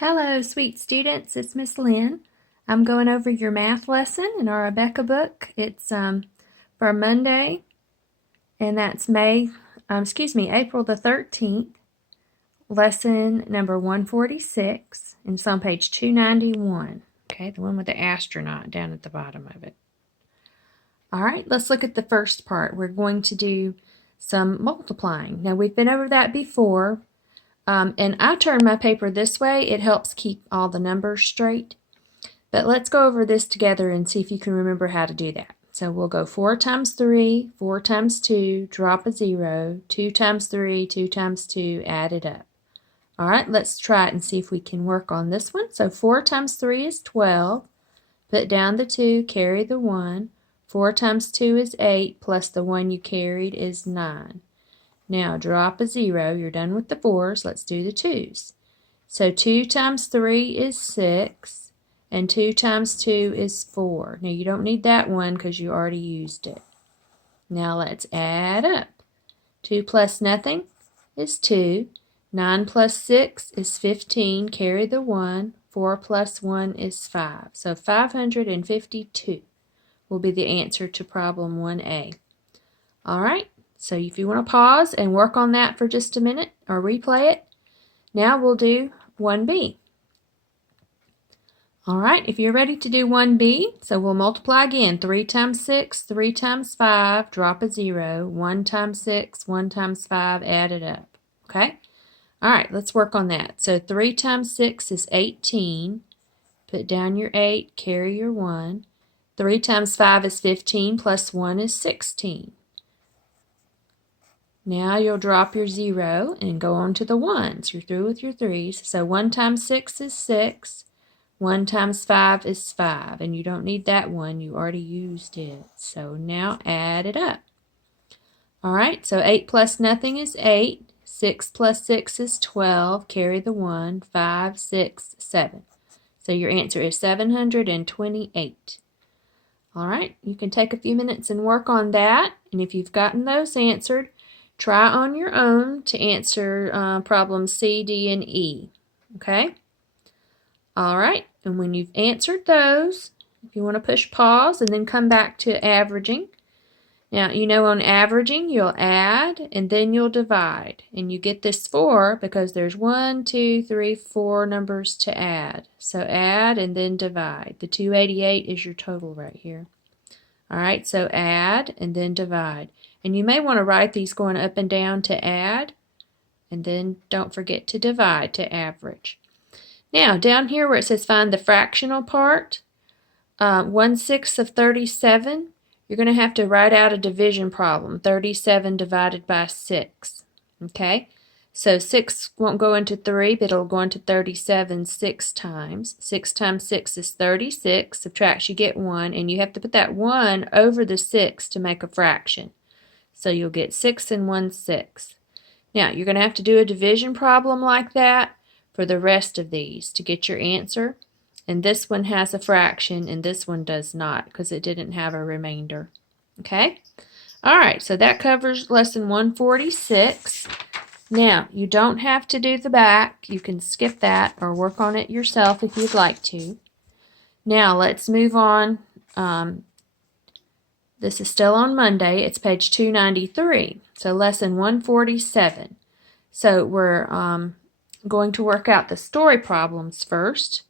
Hello, sweet students. It's Miss Lynn. I'm going over your math lesson in our Abeka book. It's for Monday, and that's April the 13th, lesson number 146, and it's on page 291. Okay, the one with the astronaut down at the bottom of it. All right, let's look at the first part. We're going to do some multiplying. Now, we've been over that before. And I turn my paper this way. It helps keep all the numbers straight. But let's go over this together and see if you can remember how to do that. So we'll go 4 times 3, 4 times 2, drop a 0, 2 times 3, 2 times 2, add it up. All right, let's try it and see if we can work on this one. So 4 times 3 is 12. Put down the 2, carry the 1. 4 times 2 is 8, plus the 1 you carried is 9. Now drop a 0. You're done with the 4s. Let's do the 2s. So 2 times 3 is 6, and 2 times 2 is 4. Now you don't need that one because you already used it. Now let's add up. 2 plus nothing is 2. 9 plus 6 is 15. Carry the 1. 4 plus 1 is 5. So 552 will be the answer to problem 1A. All right. So if you want to pause and work on that for just a minute or replay it, now we'll do 1B. All right, if you're ready to do 1B, so we'll multiply again. 3 times 6, 3 times 5, drop a 0. 1 times 6, 1 times 5, add it up. Okay? All right, let's work on that. So 3 times 6 is 18. Put down your 8, carry your 1. 3 times 5 is 15, plus 1 is 16. Now you'll drop your 0 and go on to the 1s. You're through with your 3s. So 1 times 6 is 6. 1 times 5 is 5. And you don't need that one. You already used it. So now add it up. All right, so 8 plus nothing is 8. 6 plus 6 is 12. Carry the 1. 5, 6, 7. So your answer is 728. All right, you can take a few minutes and work on that. And if you've gotten those answered, try on your own to answer problems C, D, and E. Okay? All right, and when you've answered those, if you want to push pause and then come back to averaging. Now, you know on averaging, you'll add and then you'll divide. And you get this 4 because there's 1, 2, 3, 4 numbers to add. So add and then divide. The 288 is your total right here. All right, so add and then divide. And you may want to write these going up and down to add, and then don't forget to divide to average. Now, down here where it says find the fractional part, 1/6 of 37, you're going to have to write out a division problem, 37 divided by 6. Okay, so 6 won't go into 3, but it'll go into 37 6 times. 6 times 6 is 36, subtract, you get 1, and you have to put that 1 over the 6 to make a fraction. So you'll get 6 and 1/6. Now, you're going to have to do a division problem like that for the rest of these to get your answer. And this one has a fraction, and this one does not because it didn't have a remainder. Okay? All right, so that covers lesson 146. Now, you don't have to do the back. You can skip that or work on it yourself if you'd like to. Now, let's move on. This is still on Monday. It's page 293. So lesson 147. So we're going to work out the story problems first.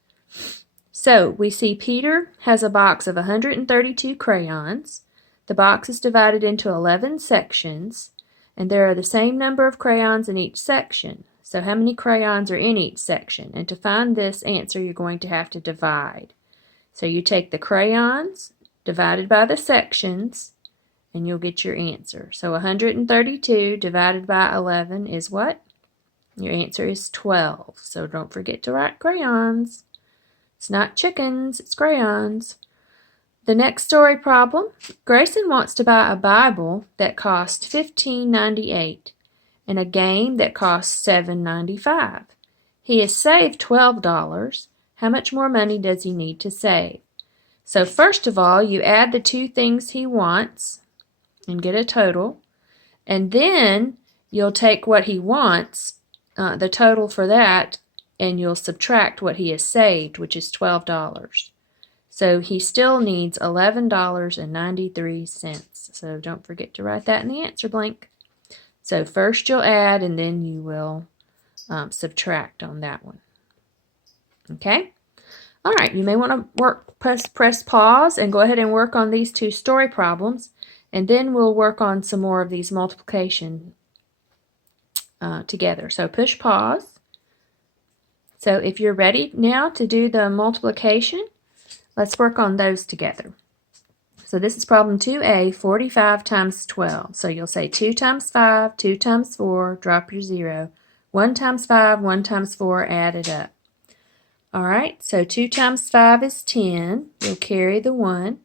So we see Peter has a box of 132 crayons. The box is divided into 11 sections, and there are the same number of crayons in each section. So how many crayons are in each section? And to find this answer, you're going to have to divide. So you take the crayons divided by the sections, and you'll get your answer. So 132 divided by 11 is what? Your answer is 12. So don't forget to write crayons. It's not chickens, it's crayons. The next story problem, Grayson wants to buy a Bible that costs $15.98 and a game that costs $7.95. He has saved $12. How much more money does he need to save? So first of all, you add the two things he wants and get a total. And then you'll take what he wants, the total for that, and you'll subtract what he has saved, which is $12. So he still needs $11.93. So don't forget to write that in the answer blank. So first you'll add, and then you will subtract on that one. Okay? All right, you may want to press pause and go ahead and work on these two story problems, and then we'll work on some more of these multiplication together. So push pause. So if you're ready now to do the multiplication, let's work on those together. So this is problem 2A, 45 times 12. So you'll say 2 times 5, 2 times 4, drop your 0. 1 times 5, 1 times 4, add it up. All right, so 2 times 5 is 10. You'll carry the 1.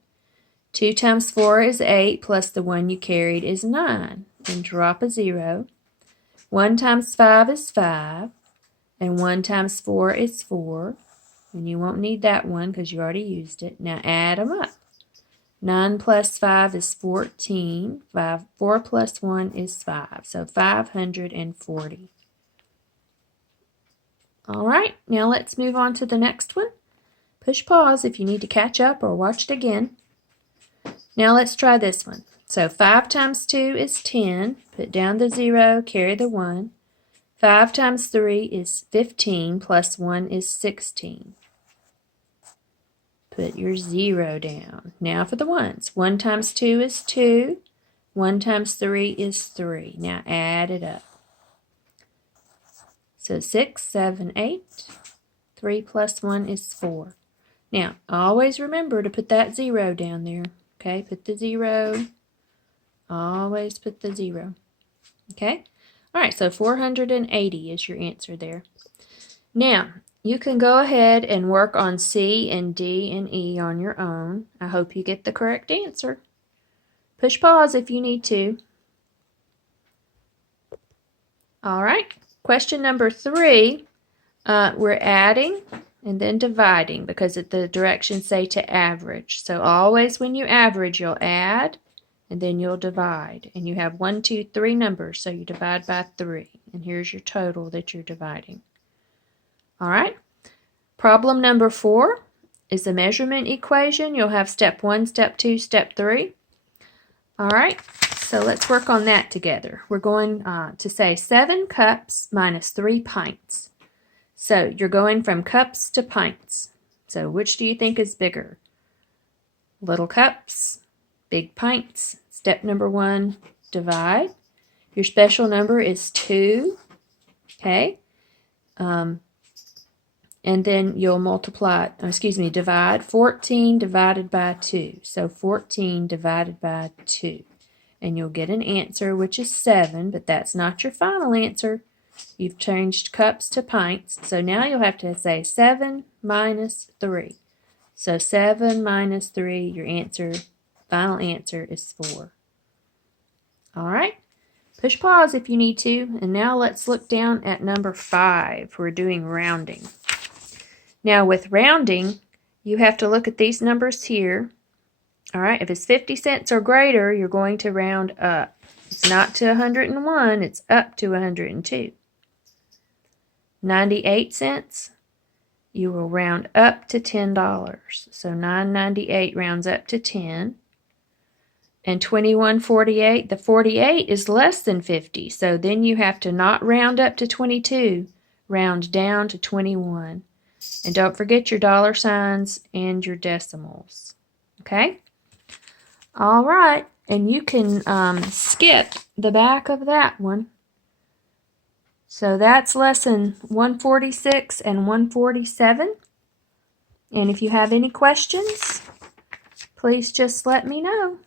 2 times 4 is 8, plus the 1 you carried is 9. And drop a 0. 1 times 5 is 5. And 1 times 4 is 4. And you won't need that one because you already used it. Now add them up. 9 plus 5 is 14. 4 plus 1 is 5. So 540. All right, now let's move on to the next one. Push pause if you need to catch up or watch it again. Now let's try this one. So 5 times 2 is 10. Put down the 0, carry the 1. 5 times 3 is 15, plus 1 is 16. Put your 0 down. Now for the ones. 1 times 2 is 2. 1 times 3 is 3. Now add it up. So 6, 7, 8. 3 plus 1 is 4. Now, always remember to put that 0 down there. Okay, put the 0. Always put the 0. Okay? All right, so 480 is your answer there. Now, you can go ahead and work on C and D and E on your own. I hope you get the correct answer. Push pause if you need to. All right, question number 3. We're adding and then dividing because the directions say to average. So always when you average, you'll add and then you'll divide. And you have 1, 2, 3 numbers, so you divide by 3. And here's your total that you're dividing. All right. Problem number 4 is a measurement equation. You'll have step 1, step 2, step 3. All right. So let's work on that together. We're going to say 7 cups minus 3 pints. So you're going from cups to pints. So which do you think is bigger? Little cups, big pints. Step number 1, divide. Your special number is 2. Okay. And then you'll divide 14 divided by 2. So 14 divided by 2. And you'll get an answer, which is 7, but that's not your final answer. You've changed cups to pints. So now you'll have to say 7 minus 3. So 7 minus 3, your answer, final answer is 4. All right. Push pause if you need to. And now let's look down at number 5. We're doing rounding. Now with rounding, you have to look at these numbers here. All right, if it's 50 cents or greater, you're going to round up. It's not to 101, it's up to 102. 98 cents, you will round up to $10. So 9.98 rounds up to 10. And 21.48, the 48 is less than 50. So then you have to not round up to 22, round down to 21. And don't forget your dollar signs and your decimals. Okay? All right. And you can skip the back of that one. So that's lesson 146 and 147. And if you have any questions, please just let me know.